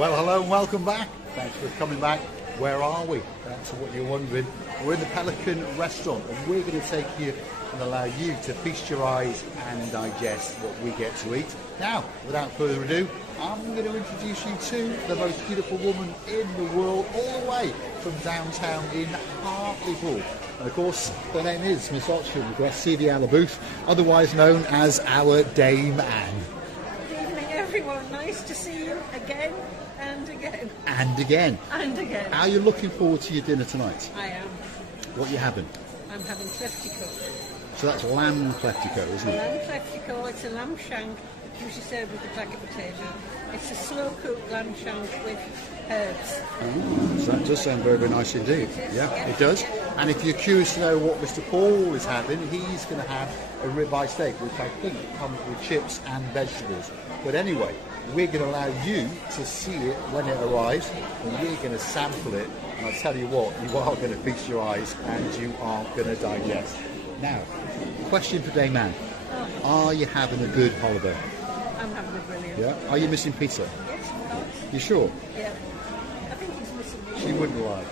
Well, hello and welcome back. Thanks for coming back. Where are we? That's what you're wondering. We're in the Pelican restaurant and we're going to take you and allow you to feast your eyes and digest what we get to eat. Now, without further ado, I'm going to introduce you to the most beautiful woman in the world, all the way from downtown in Hartlepool. And of course, her name is Miss Oxford C.V. Booth, otherwise known as our Dame Anne. Good evening, everyone. Nice to see you again and again. And again. And again. Are you looking forward to your dinner tonight? I am. What are you having? I'm having cleftico. So that's lamb cleftico, isn't it? Lamb cleftico, it's a lamb shank, usually served with a jacket potato. It's a slow-cooked lamb shank with herbs. Oh, so that does sound very, very nice indeed. Yeah, it does. And if you're curious to know what Mr. Paul is having, he's going to have a ribeye steak, which I think comes with chips and vegetables. But anyway, we're going to allow you to see it when it arrives, and we're going to sample it. And I tell you what, you are going to feast your eyes and you are going to digest. Now, question for Dame Anne. Are you having a good holiday? I'm having a brilliant. Yeah? Are you missing Peter? Yes, of course. You sure? Yeah. I think he's missing me. She wouldn't lie.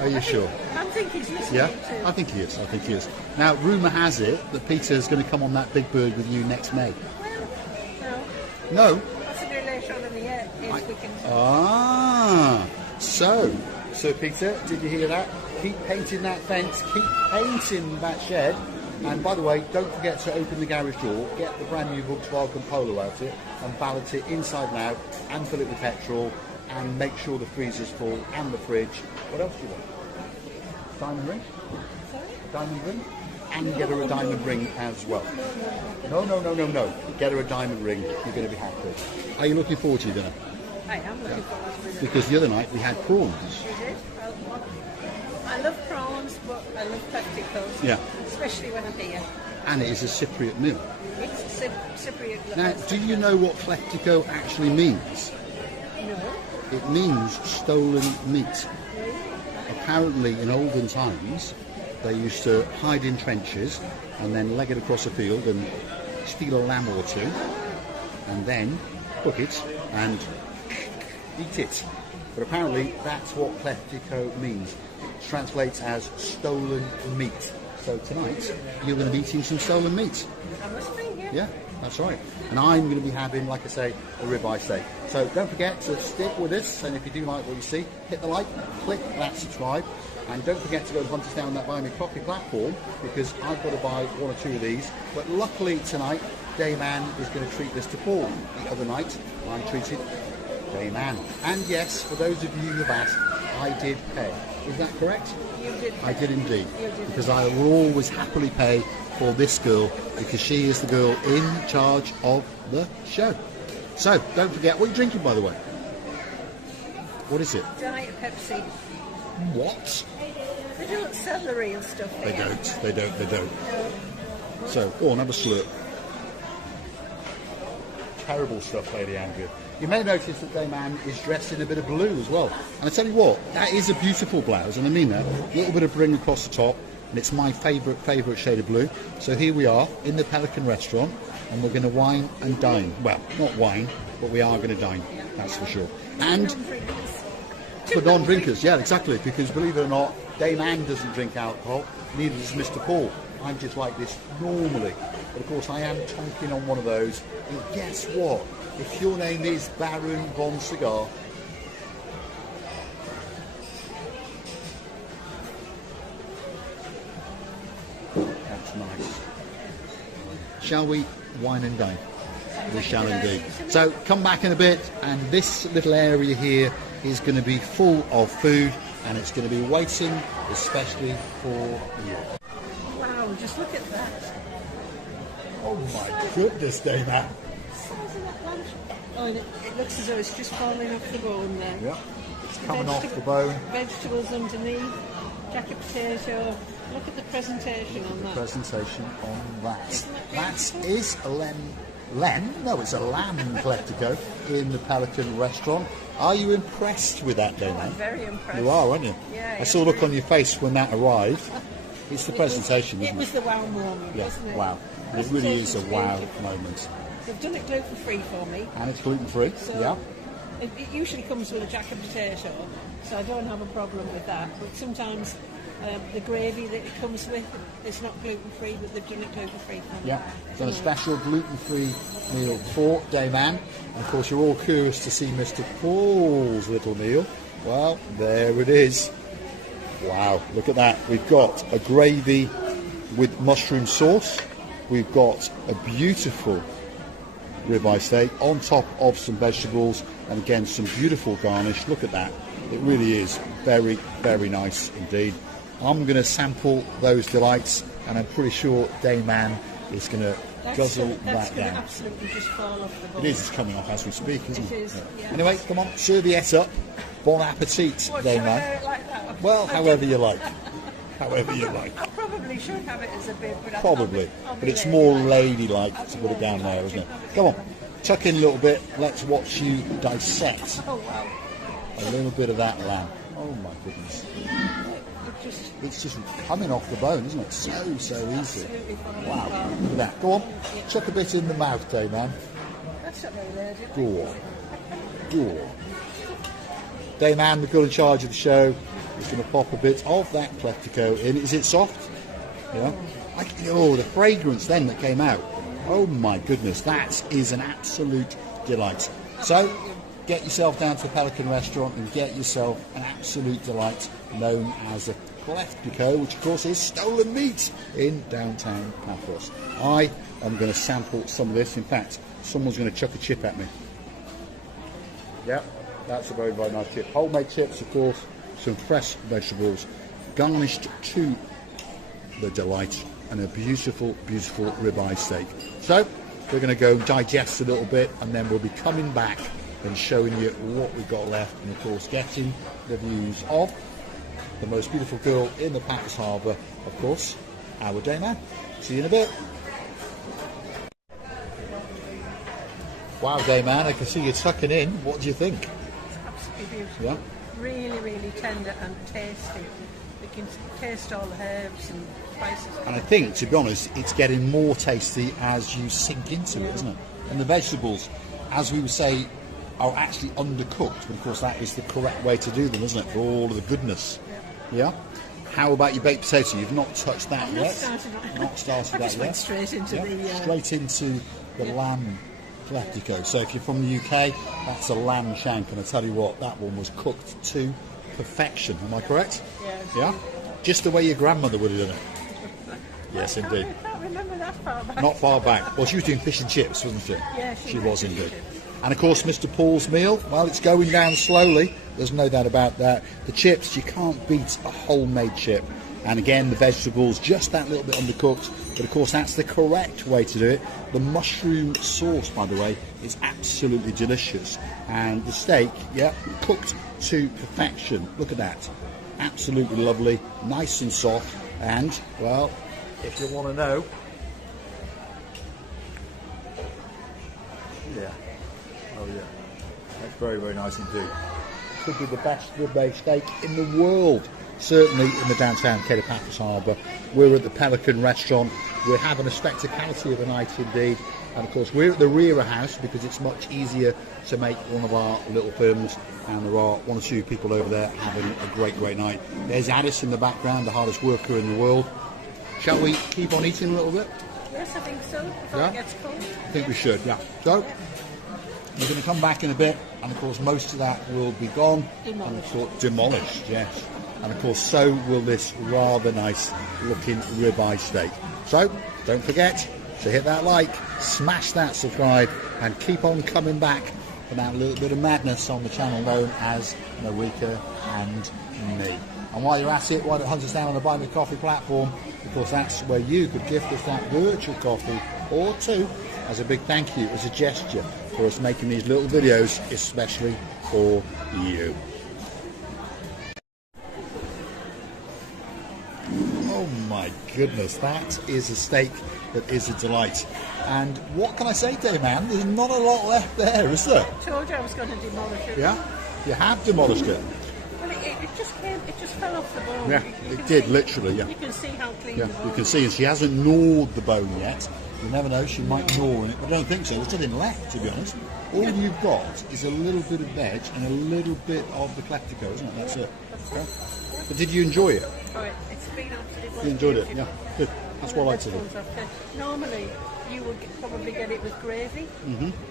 Are you sure? I think he's missing Yeah? me too. I think he is. I think he is. Now, rumour has it that Peter's going to come on that big bird with you next May. Well, No? possibly later on in the year, if we can. Ah, so Peter, did you hear that? Keep painting that fence, keep painting that shed, and by the way, don't forget to open the garage door, get the brand new Volkswagen Polo out it, and ballot it inside and out, and fill it with petrol, and make sure the freezer's full, and the fridge. What else do you want? Diamond ring? Sorry? Diamond ring? And get her a diamond ring as well. No. Get her a diamond ring, you're going to be happy. Are you looking forward to your dinner? I am looking forward to it. Because the other night we had prawns. You did? I love prawns, but I love clefticos. Yeah. Especially when I'm here. And it is a Cypriot meal. It's a Cypriot. Now, do you know what cleftico actually means? No. It means stolen meat. Apparently, in olden times, they used to hide in trenches and then leg it across a field and steal a lamb or two, and then cook it and eat it. But apparently, that's what cleftico means. It translates as stolen meat. So tonight, you're going to be eating some stolen meat. I must be, yeah. Yeah, that's right. And I'm going to be having, like I say, a ribeye steak. So don't forget to stick with us, and if you do like what you see, hit the like, click that subscribe, and don't forget to go and hunt us down on that Buy Me Coffee platform, because I've got to buy one or two of these. But luckily tonight, Dame Anne is going to treat this to Paul. The other night, I treated Dame Anne. And yes, for those of you who've asked, I did pay. Is that correct? You did. I did indeed. You did. Because I will always happily pay for this girl, because she is the girl in charge of the show. So, don't forget, what are you drinking, by the way? What is it? Diet Pepsi. What? They don't sell the real stuff here. They don't. So, go on, have a slurp. Terrible stuff, Lady Andrea. You may notice that Dame Anne is dressed in a bit of blue as well. And I tell you what, that is a beautiful blouse, and I mean that. A little bit of bring across the top, and it's my favourite shade of blue. So here we are in the Pelican restaurant, and we're going to wine and dine. Well, not wine, but we are going to dine, that's for sure. And for non-drinkers, yeah, exactly, because believe it or not, Dame Anne doesn't drink alcohol, neither does Mr. Paul. I'm just like this normally. But of course I am tonking on one of those. And guess what? If your name is Baron Von Cigar, that's nice. Shall we wine and dine? We shall indeed. So come back in a bit, and this little area here is going to be full of food, and it's going to be waiting especially for you. Wow, just look at that. Oh my goodness, Dame Anne. Oh, and it looks as though it's just falling off the bone there. Yeah, it's coming off the bone. Vegetables underneath, jacket potato. Look at the presentation on that. Presentation on that. That is a it's a lamb cleftico in the Pelican restaurant. Are you impressed with that, Dame Anne? I'm very impressed. You are, aren't you? Yeah. I saw a look on your face when that arrived. It's the presentation, isn't it? It was the wow moment, Yeah, wasn't it? wow. It really is a wow moment. They've done it gluten-free for me. And it's gluten-free, So yeah. It usually comes with a jacket potato, so I don't have a problem with that. But sometimes the gravy that it comes with is not gluten-free, but they've done it gluten-free. Yeah, done a special gluten-free meal for Dame Anne. And of course, you're all curious to see Mr. Paul's little meal. Well, there it is. Wow, look at that. We've got a gravy with mushroom sauce. We've got a beautiful ribeye steak on top of some vegetables, and again some beautiful garnish. Look at that. It really is very, very nice indeed. I'm going to sample those delights, and I'm pretty sure Dame Anne is going to guzzle that down. Absolutely just fall off the board. It is, it's coming off as we speak, isn't it? It is, yeah. Anyway, come on, serviette up. Bon appetit, Dame Anne. Like that? Well, however you like. However you like. I probably should have it as a bib, but Probably. I'll be But it's ladylike. more ladylike to put it down there, isn't it? Come on, tuck in a little bit. Let's watch you dissect Oh wow. a little bit of that lamb. Oh my goodness. It's just coming off the bone, isn't it? So easy. Wow. Look at that. Go on. Chuck a bit in the mouth, Dame Anne. That's not very ladylike. Go on. Go on. Dame Anne, the girl in charge of the show, is going to pop a bit of that Plectico in. Is it soft? Yeah. Oh, the fragrance then that came out. Oh my goodness, that is an absolute delight. So, get yourself down to the Pelican restaurant and get yourself an absolute delight known as a Plectico, which of course is stolen meat in downtown Paphos. I am going to sample some of this. In fact, someone's going to chuck a chip at me. Yep, that's a very, very nice chip. Homemade chips, of course, some fresh vegetables, garnished to the delight, and a beautiful, beautiful ribeye steak. So, we're going to go digest a little bit, and then we'll be coming back and showing you what we've got left, and of course getting the views of the most beautiful girl in the Paphos Harbour, of course, our Dame Anne. See you in a bit. Wow, Dame Anne, I can see you tucking in. What do you think? It's absolutely beautiful. Yeah. Really, really tender and tasty. You can taste all the herbs and spices. And I think, to be honest, it's getting more tasty as you sink into it, isn't it? And the vegetables, as we would say, are actually undercooked. But of course, that is the correct way to do them, isn't it? For all of the goodness. Yeah. How about your baked potato? You've not touched that yet. Not started I that just went yet. straight into Straight into the lamb Plectico. So if you're from the UK, that's a lamb shank, and I tell you what, that one was cooked to perfection. Am I correct? Yes. Yeah. Just the way your grandmother would have done it. Yes, indeed. I can't remember that far back. Not far back. Well, she was doing fish and chips, wasn't she? Yeah, she was indeed. And of course, Mr. Paul's meal, well, it's going down slowly. There's no doubt about that. The chips, you can't beat a homemade chip. And again, the vegetables, just that little bit undercooked. But of course, that's the correct way to do it. The mushroom sauce, by the way, is absolutely delicious. And the steak, yeah, cooked to perfection. Look at that. Absolutely lovely, nice and soft. And, well, if you want to know, yeah. Oh yeah, that's very, very nice indeed. Could be the best ribeye steak in the world. Certainly in the downtown Paphos Harbour. We're at the Pelican restaurant. We're having a spectacality of a night indeed. And of course we're at the Rearer House because it's much easier to make one of our little films. And there are one or two people over there having a great, great night. There's Addis in the background, the hardest worker in the world. Shall we keep on eating a little bit? Yes, I think so, before it gets cold. I think we should, yeah. So, we're going to come back in a bit, and of course most of that will be gone. Demolished, yes. And of course so will this rather nice looking ribeye steak. So, don't forget to hit that like, smash that subscribe, and keep on coming back for that little bit of madness on the channel known as Marika and me. And while you're at it, why don't hunt us down on the Buy Me Coffee platform, because that's where you could gift us that virtual coffee or two as a big thank you, as a gesture for us making these little videos, especially for you. Oh my goodness, that is a steak that is a delight. And what can I say, Dame Anne? There's not a lot left there, is there? I told you I was going to demolish it. Yeah? You have demolished it. Well, it just fell off the bone. Yeah, it did, literally, yeah. You can see how clean Yeah, the bone you can see, and she hasn't gnawed the bone yet. You never know, she might gnaw on it, but I don't think so. There's nothing left, to be honest. All you've got is a little bit of veg and a little bit of the Cleftico, isn't it? That's it. Okay. But did you enjoy it? Oh, it's been absolutely You enjoyed it, beautiful. yeah. Good. That's what I like to do. Normally, you would probably get it with gravy,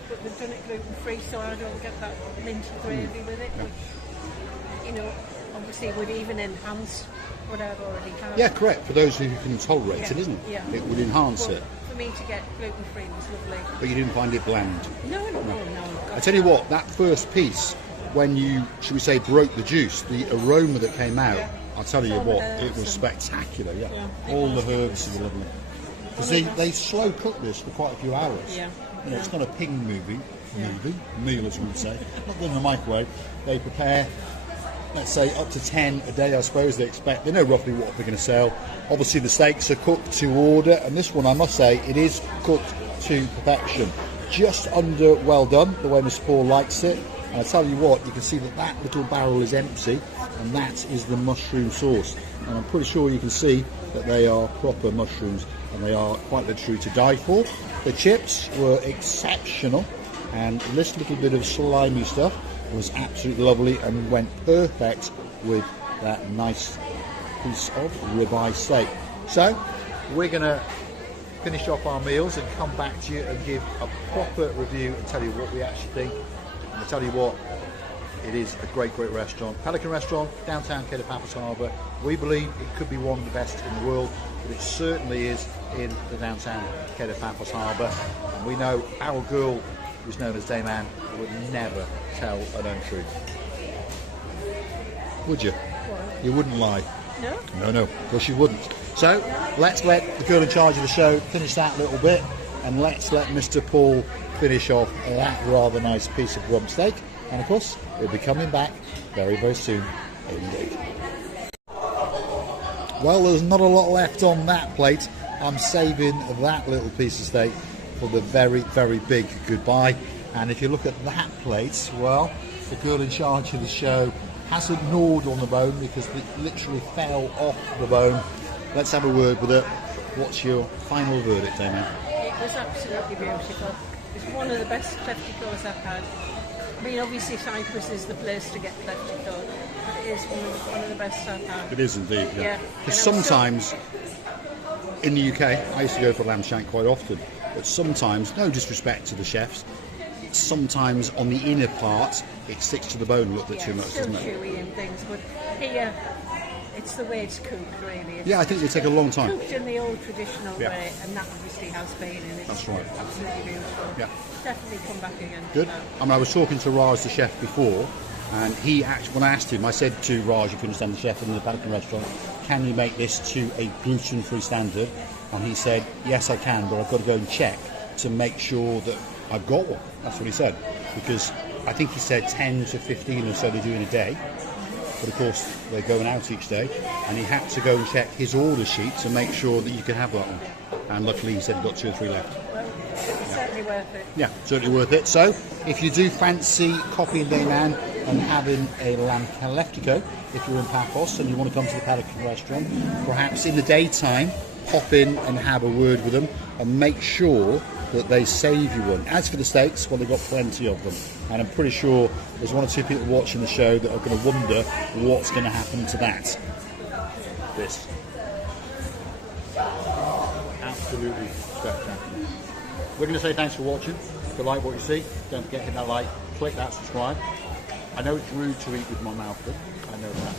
but they've done it gluten-free, so I don't get that mint gravy with it, which, you know, obviously would even enhance what I've already had. Yeah, correct. For those who can tolerate it, isn't it? Yeah. It would enhance But it. for me to get gluten-free was lovely. But you didn't find it bland. No. I tell you what, that first piece, when you, should we say, broke the juice, the aroma that came out, I'll tell you what, it was spectacular, yeah. All the herbs were lovely. Because they slow cook this for quite a few hours. Yeah. You know, it's not a ping meal as we would say, not in the microwave. They prepare, let's say, up to 10 a day, I suppose they expect. They know roughly what they're going to sell. Obviously the steaks are cooked to order, and this one, I must say, it is cooked to perfection. Just under well done, the way Mr. Paul likes it. And I tell you what, you can see that that little barrel is empty, and that is the mushroom sauce. And I'm pretty sure you can see that they are proper mushrooms, and they are quite literally to die for. The chips were exceptional, and this little bit of slimy stuff was absolutely lovely and went perfect with that nice piece of ribeye steak. So we're going to finish off our meals and come back to you and give a proper review and tell you what we actually think. And I tell you what, it is a great restaurant. Pelican restaurant, downtown Cape of Paphos Harbour. We believe it could be one of the best in the world, but it certainly is in the downtown Cape of Paphos Harbour. And we know our girl, who's known as Dame Anne, would never tell an untruth. Would you? What? You wouldn't lie. No? No, of course you wouldn't. So let's let the girl in charge of the show finish that little bit, and let's let Mr. Paul finish off that rather nice piece of rump steak. And of course, we'll be coming back very, very soon indeed. Well, there's not a lot left on that plate. I'm saving that little piece of steak for the very, very big goodbye. And if you look at that plate, well, the girl in charge of the show hasn't gnawed on the bone because it literally fell off the bone. Let's have a word with her. What's your final verdict, Damien? It was absolutely beautiful. It's one of the best Clefticos I've had. I mean, obviously Cyprus is the place to get Cleftico, but it is one of the best I've had. It is indeed, yeah. Yeah. Because sometimes in the UK, I used to go for lamb shank quite often, but sometimes, no disrespect to the chefs, sometimes on the inner part it sticks to the bone a little bit too much, still doesn't it? chewy and things, but here it's the way it's cooked, really. It's Yeah, I think they take a long time. cooked in the old traditional Yeah. way, and that obviously has been, and it's That's right. absolutely beautiful. Yeah. Definitely come back again. Good. I mean, I was talking to Raj, the chef, before, and he actually, when I asked him, I said to Raj, if you understand, the chef in the Pelican restaurant, can you make this to a gluten-free standard? And he said, yes, I can, but I've got to go and check to make sure that I've got one. That's what he said. Because I think he said 10 to 15 or so they do in a day. But of course, they're going out each day. And he had to go and check his order sheet to make sure that you could have that one. And luckily, he said he got 2 or 3 left. Well, it's certainly worth it. Yeah, certainly worth it. So, if you do fancy copying Dame Anne and having a lamb Cleftico, if you're in Paphos and you want to come to the Pelican restaurant, perhaps in the daytime, pop in and have a word with them and make sure that they save you one. As for the steaks, well, they've got plenty of them. And I'm pretty sure there's 1 or 2 people watching the show that are going to wonder what's going to happen to that. This. Absolutely spectacular. We're going to say thanks for watching. If you like what you see, don't forget to hit that like, click that subscribe. I know it's rude to eat with my mouth full. I know that.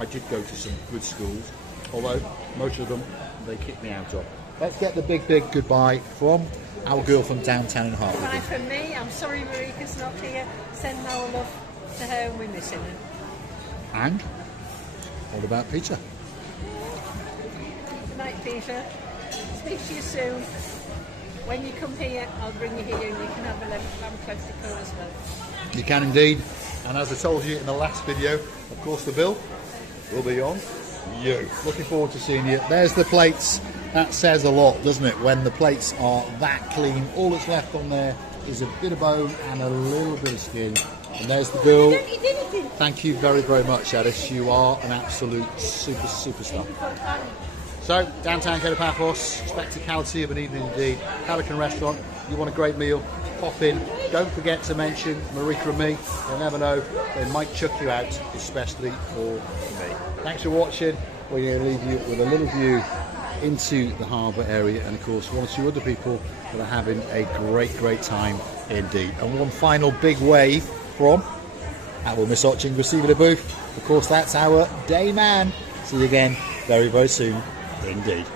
I did go to some good schools, although most of them they kicked me out of. Let's get the big, big goodbye from our girl from downtown in Hartlepool. Bye from me. I'm sorry Marika's not here. Send our love to her and we're missing her. And all about Peter. Good night, Peter. Speak to you soon. When you come here, I'll bring you here and you can have a lamb Cleftico as well. You can indeed. And as I told you in the last video, of course the bill will be on you. Looking forward to seeing you. There's the plates. That says a lot, doesn't it? When the plates are that clean, all that's left on there is a bit of bone and a little bit of skin. And there's the bill. Thank you very, very much, Alice. You are an absolute superstar. So So, downtown Paphos, spectacality of an evening indeed. Pelican restaurant, you want a great meal, pop in. Don't forget to mention Marika and me. You'll never know, they might chuck you out, especially for me. Thanks for watching. We're going to leave you with a little view into the harbour area, and of course one or two other people that are having a great time indeed. And one final big wave from our Miss Oching receiving a booth. Of course, that's our day man. See you again very soon indeed.